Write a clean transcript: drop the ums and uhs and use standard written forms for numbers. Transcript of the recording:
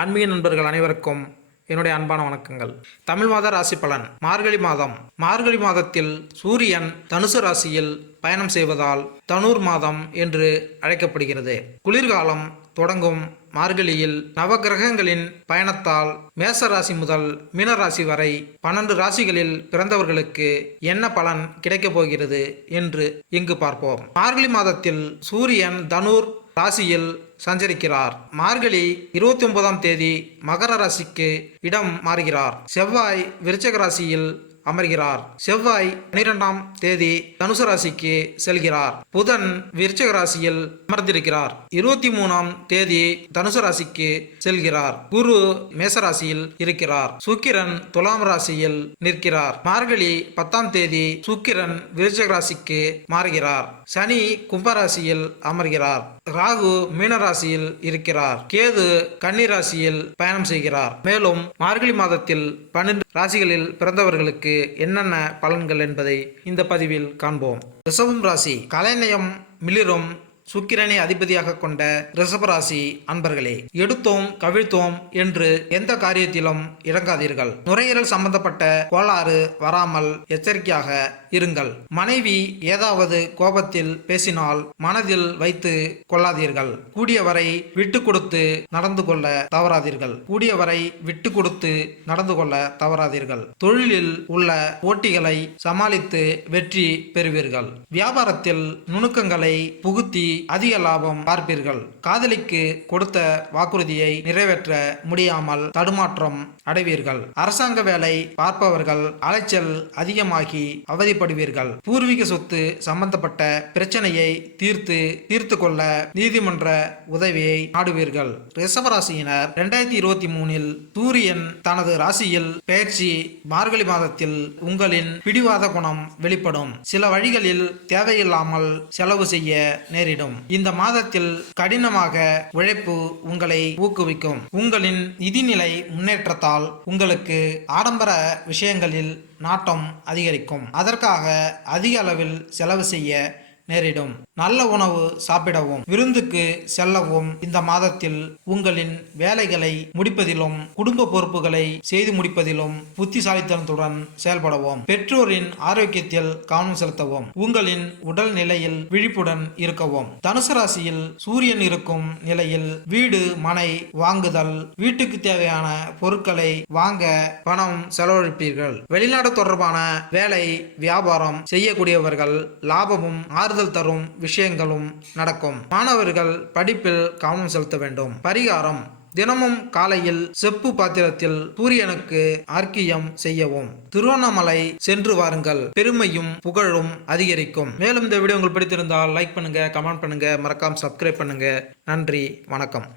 ஆன்மீக நண்பர்கள் அனைவருக்கும் என்னுடைய அன்பான வணக்கங்கள். தமிழ் மாத ராசி பலன். மார்கழி மாதம். மார்கழி மாதத்தில் சூரியன் தனுசு ராசியில் பயணம் செய்வதால் தனுர் மாதம் என்று அழைக்கப்படுகிறது. குளிர்காலம் தொடங்கும் மார்கழியில் நவகிரகங்களின் பயணத்தால் மேச ராசி முதல் மீனராசி வரை 12 ராசிகளில் பிறந்தவர்களுக்கு என்ன பலன் கிடைக்கப் போகிறது என்று இங்கு பார்ப்போம். மார்கழி மாதத்தில் சூரியன் தனுர் ராசியில் சஞ்சரிக்கிறார். மார்கழி 29ஆம் தேதி மகர ராசிக்கு இடம் மாறுகிறார். செவ்வாய் விருச்சிக ராசியில் அமர்கிறார். செவ்வாய் 12ஆம் தேதி தனுசு ராசிக்கு செல்கிறார். புதன் விருச்சிக ராசியில் அமர்ந்திருக்கிறார். 23ஆம் தேதி தனுசு ராசிக்கு செல்கிறார். குரு மேசராசியில் இருக்கிறார். சுக்கிரன் துலாம் ராசியில் நிற்கிறார். மார்கழி 10ஆம் தேதி சுக்கிரன் விருச்சிக ராசிக்கு மாறுகிறார். சனி கும்பராசியில் அமர்கிறார். ராகு மீனராசியில் இருக்கிறார். கேது கன்னி ராசியில் பயணம் செய்கிறார். மேலும் மார்கழி மாதத்தில் 12 ராசிகளில் பிறந்தவர்களுக்கு என்னென்ன பலன்கள் என்பதை இந்த பதிவில் காண்போம். ரிஷபம் ராசி. கலைநயம் மிளிரும் சுக்கிரனை அதிபதியாக கொண்ட ரிஷபராசி அன்பர்களே, எடுத்தோம் கவிழ்த்தோம் என்று எந்த காரியத்திலும் இறங்காதீர்கள். நுரையீரல் சம்பந்தப்பட்ட கோளாறு வராமல் எச்சரிக்கையாக இருங்கள். மனைவி ஏதாவது கோபத்தில் பேசினால் மனதில் வைத்து கொள்ளாதீர்கள். கூடியவரை விட்டு கொடுத்து நடந்து கொள்ள தவறாதீர்கள். தொழிலில் உள்ள போட்டிகளை சமாளித்து வெற்றி பெறுவீர்கள். வியாபாரத்தில் நுணுக்கங்களை புகுத்தி அதிக லாபம் பார்ப்பீர்கள். காதலிக்கு கொடுத்த வாக்குறுதியை நிறைவேற்ற முடியாமல் தடுமாற்றம் அடைவீர்கள். அரசாங்க வேலை பார்ப்பவர்கள் அலைச்சல் அதிகமாகி அவதிப்படுவீர்கள். பூர்வீக சொத்து சம்பந்தப்பட்ட பிரச்சனையை தீர்த்து கொள்ள நீதிமன்ற உதவியை நாடுவீர்கள். ரிஷபராசியினர் 2023இல் சூரியன் தனது ராசியில் பெயர்ச்சி. மார்கழி மாதத்தில் உங்களின் பிடிவாத குணம் வெளிப்படும். சில வழிகளில் தேவையில்லாமல் செலவு செய்ய நேரிடும். இந்த மாதத்தில் கடினமாக உழைப்பு உங்களை ஊக்குவிக்கும். உங்களின் நிதிநிலை முன்னேற்றத்தால் உங்களுக்கு ஆடம்பர விஷயங்களில் நாட்டம் அதிகரிக்கும். அதற்காக அதிக அளவில் செலவு செய்ய நேரிடும். நல்ல உணவு சாப்பிடவும் விருந்துக்கு செல்லவும் இந்த மாதத்தில் உங்களின் வேலைகளை முடிப்பதிலும் குடும்ப பொறுப்புகளை செய்து முடிப்பதிலும் புத்திசாலித்தனத்துடன் செயல்படவும். பெற்றோரின் ஆரோக்கியத்தில் கவனம் செலுத்தவும். உங்களின் உடல் நிலையில் விழிப்புடன் இருக்கவும். தனுசு ராசியில் சூரியன் இருக்கும் நிலையில் வீடு மனை வாங்குதல், வீட்டுக்கு தேவையான பொருட்களை வாங்க பணம் செலவழிப்பீர்கள். வெளிநாடு தொடர்பான வேலை வியாபாரம் செய்யக்கூடியவர்கள் லாபமும் ஆறுதல் தரும் விஷயங்களும் நடக்கும். மாணவர்கள் படிப்பில் கவனம் செலுத்த வேண்டும். பரிகாரம்: தினமும் காலையில் செப்பு பாத்திரத்தில் சூரியனுக்கு அர்க்கியம் செய்யவும். திருவண்ணாமலை சென்று வாருங்கள். பெருமையும் புகழும் அதிகரிக்கும். மேலும் இந்த வீடியோ உங்களுக்கு பிடித்திருந்தால் லைக் பண்ணுங்க, கமெண்ட் பண்ணுங்க, மறக்காம சப்ஸ்கிரைப் பண்ணுங்க. நன்றி, வணக்கம்.